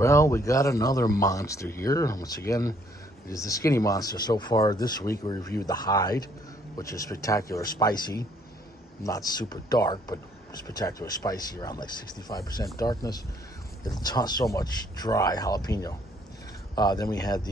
Well, we got another monster here. Once again, it is the skinny monster. So far this week, we reviewed the hide, which is spectacular spicy. Not super dark, but spectacular spicy, around like 65% darkness. It's so much dry jalapeno. Then we had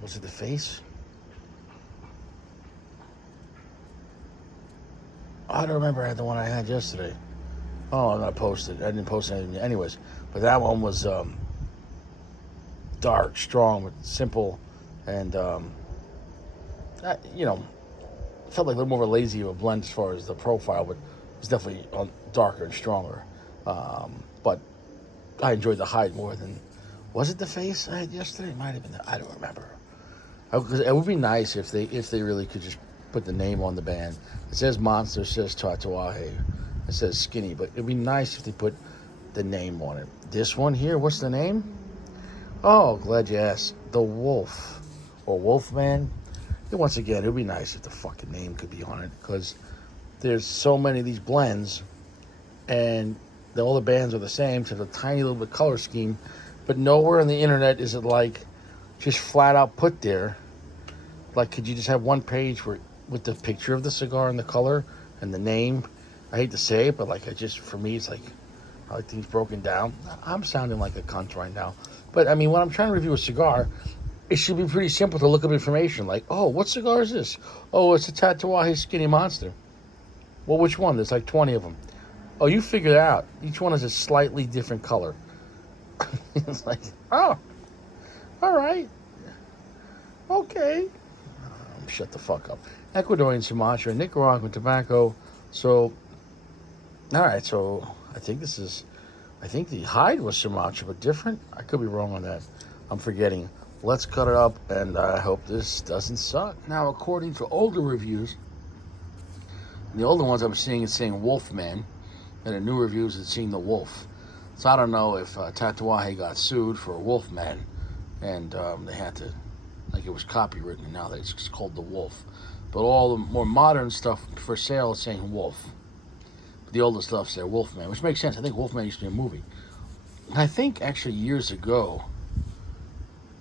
was it the face? I don't remember. I had the one I had yesterday. Oh, I'm gonna post it. I didn't post anything, anyways. But that one was dark, strong, simple, and you know, felt like a little more lazy of a blend as far as the profile, but it's definitely darker and stronger. But I enjoyed the hide more than. Was it the face I had yesterday? It might have been. I don't remember. It would be nice if they really could just put the name on the band. It says Monster, it says Tatuaje, it says Skinny, but it'd be nice if they put the name on it. This one here, what's the name? Oh, glad you asked. The Wolf, or Wolfman. And once again, it would be nice if the fucking name could be on it, because there's so many of these blends, and all the bands are the same, to the tiny little bit color scheme, but nowhere on the internet is it like just flat out put there. Like, could you just have one page with the picture of the cigar and the color and the name? I hate to say it, but like, for me, it's like, I like things broken down. I'm sounding like a cunt right now. But I mean, when I'm trying to review a cigar, it should be pretty simple to look up information. Like, oh, what cigar is this? Oh, it's a Tatuaje Skinny Monster. Well, which one? There's like 20 of them. Oh, you figure it out. Each one is a slightly different color. It's like, oh, all right. Okay. Shut the fuck up. Ecuadorian Sumatra, Nicaraguan tobacco. So, all right. So I think the hide was Sumatra, but different. I could be wrong on that. I'm forgetting. Let's cut it up, and I hope this doesn't suck. Now, according to older reviews, the older ones I'm seeing is saying Wolfman, and the new reviews it's seeing the Wolf. So I don't know if Tatuaje got sued for Wolfman, and they had to. Like, it was copywritten, and now it's just called The Wolf. But all the more modern stuff for sale is saying Wolf. But the older stuff said Wolfman, which makes sense. I think Wolfman used to be a movie. And I think, actually, years ago,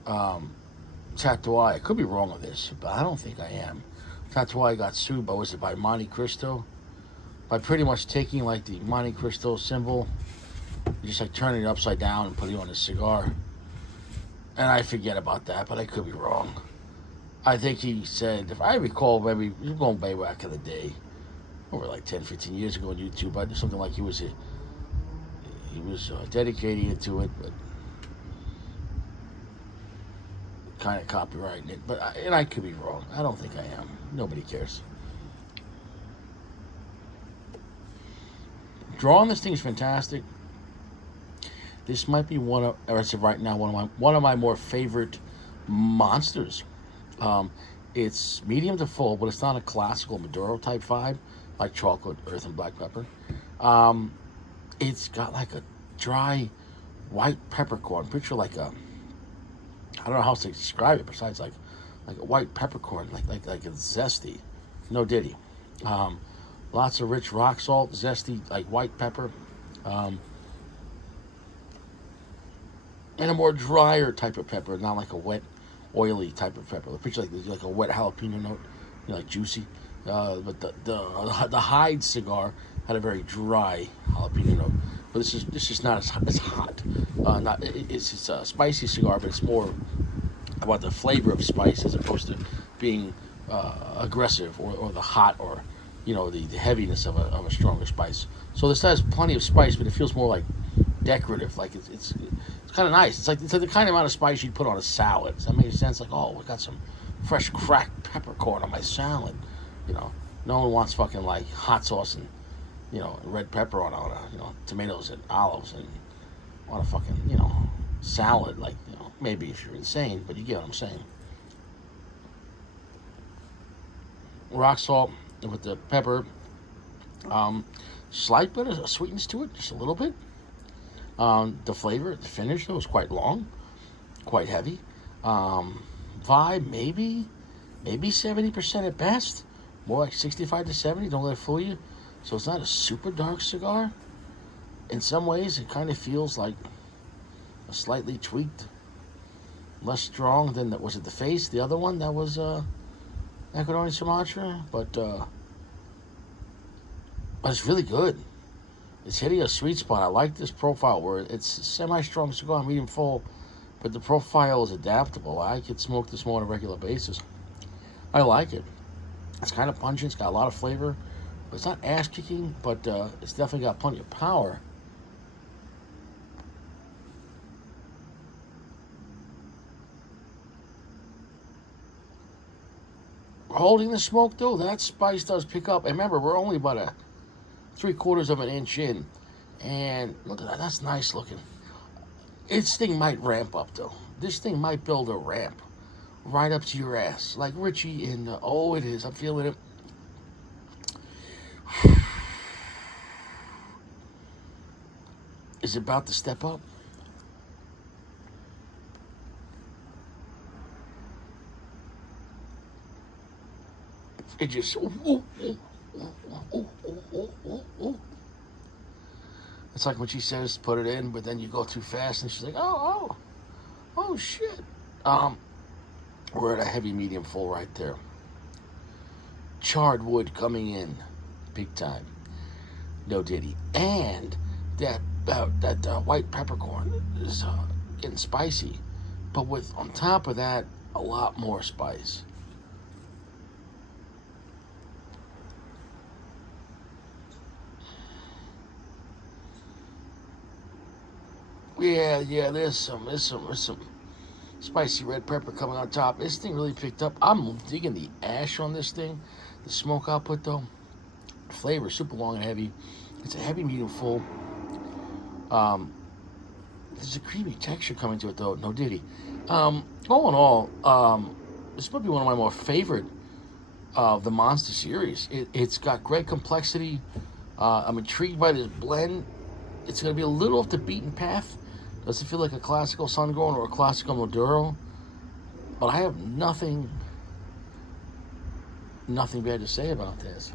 Tatuaje, I could be wrong on this, but I don't think I am. Tatuaje got sued by Monte Cristo? By pretty much taking, like, the Monte Cristo symbol, just, like, turning it upside down and putting it on his cigar. And I forget about that, but I could be wrong. I think he said, if I recall, maybe going way back in the day, over like 10, 15 years ago on YouTube, I did something like he was dedicating it to it, but kind of copyrighting it. And I could be wrong. I don't think I am. Nobody cares. Drawing this thing is fantastic. This might be as of right now, one of my more favorite monsters. It's medium to full, but it's not a classical Maduro type vibe like chocolate, earth, and black pepper. It's got like a dry white peppercorn. Picture like I don't know how to describe it besides like a white peppercorn, like it's zesty. No diddy. Lots of rich rock salt, zesty like white pepper. And a more drier type of pepper, not like a wet, oily type of pepper. The picture like a wet jalapeno note, like juicy. But the hide cigar had a very dry jalapeno note. But this is not as hot. It's a spicy cigar, but it's more about the flavor of spice as opposed to being aggressive or the hot or the heaviness of a stronger spice. So this has plenty of spice, but it feels more like decorative. Like it's kind of nice. It's like the kind of amount of spice you'd put on a salad. Does that make sense? Like, oh, we got some fresh cracked peppercorn on my salad. No one wants fucking like hot sauce and red pepper on tomatoes and olives and on a fucking salad. Like maybe if you're insane, but you get what I'm saying. Rock salt with the pepper. Slight bit of sweetness to it, just a little bit. The flavor, the finish, though, was quite long, quite heavy. Vibe, maybe 70% at best. More like 65 to 70, don't let it fool you. So it's not a super dark cigar. in some ways, it kind of feels like a slightly tweaked, less strong than was it the face? The other one that was Ecuadorian Sumatra, but it's really good. It's hitting a sweet spot. I like this profile where it's a semi-strong cigar, medium full, but the profile is adaptable. I could smoke this more on a regular basis. I like it. It's kind of pungent. It's got a lot of flavor. It's not ass-kicking, but it's definitely got plenty of power. Holding the smoke, though, that spice does pick up. And remember, we're only about a 3/4 of an inch in. And look at that. That's nice looking. This thing might ramp up, though. This thing might build a ramp right up to your ass. Like Richie in, oh, it is. I'm feeling it. Is it about to step up? It just, It's like when she says put it in, but then you go too fast and she's like, oh, shit. We're at a heavy medium full right there. Charred wood coming in big time. No diddy. And that white peppercorn is getting spicy, but with on top of that a lot more spice. Yeah, there's some spicy red pepper coming on top. This thing really picked up. I'm digging the ash on this thing. The smoke output though, flavor super long and heavy. It's a heavy medium full. There's a creamy texture coming to it though. No diddy. All in all, this might be one of my more favorite of the Monster series. It's got great complexity. I'm intrigued by this blend. It's going to be a little off the beaten path. Doesn't feel like a classical Sun-Grown or a classical Maduro. But I have nothing bad to say about this.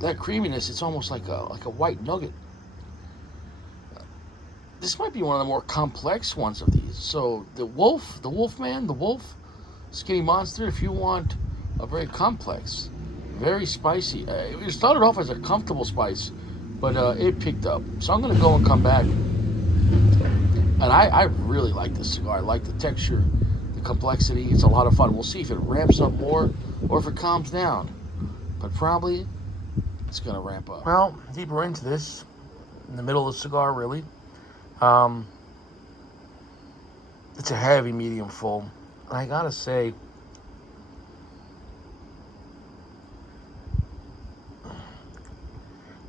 That creaminess, it's almost like a white nugget. This might be one of the more complex ones of these. So the wolf, skinny monster, if you want a very complex, very spicy. It started off as a comfortable spice, but it picked up. So I'm going to go and come back. And I really like this cigar. I like the texture, the complexity. It's a lot of fun. We'll see if it ramps up more or if it calms down. But probably it's going to ramp up. Well, deeper into this, in the middle of the cigar, really. It's a heavy medium full. And I gotta say,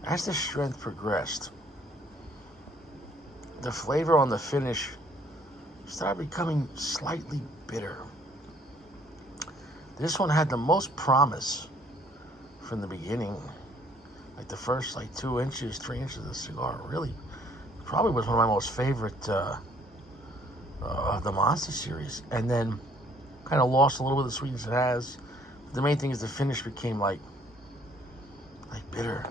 as the strength progressed, the flavor on the finish started becoming slightly bitter. This one had the most promise from the beginning. Like the first 2 inches, 3 inches of the cigar really probably was one of my most favorite of the Monster series. And then kind of lost a little bit of the sweetness it has. But the main thing is the finish became like bitter.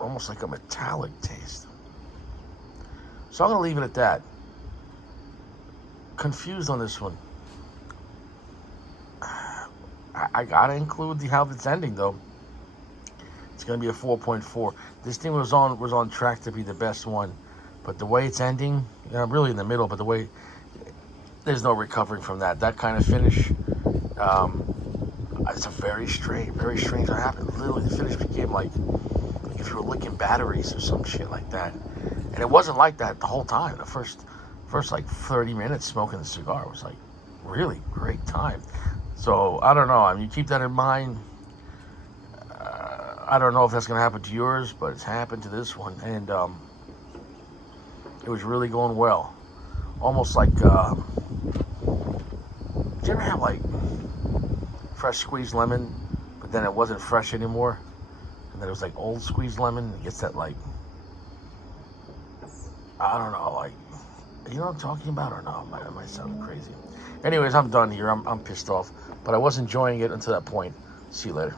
Almost like a metallic taste. So I'm going to leave it at that. Confused on this one. I got to include how it's ending, though. It's going to be a 4.4. This thing was on track to be the best one. But the way it's ending, really in the middle, but the way, there's no recovering from that. That kind of finish, it's a very strange what happened. Literally, the finish became like if you were licking batteries or some shit like that. And it wasn't like that the whole time. The first 30 minutes smoking the cigar was really great time. So, I don't know. I mean, you keep that in mind. I don't know if that's going to happen to yours, but it's happened to this one. And it was really going well. Almost like, did you ever have fresh squeezed lemon, but then it wasn't fresh anymore? And then it was old squeezed lemon. It gets that I don't know, like, you know what I'm talking about or no? It might sound crazy. Anyways, I'm done here. I'm pissed off, but I was enjoying it until that point. See you later.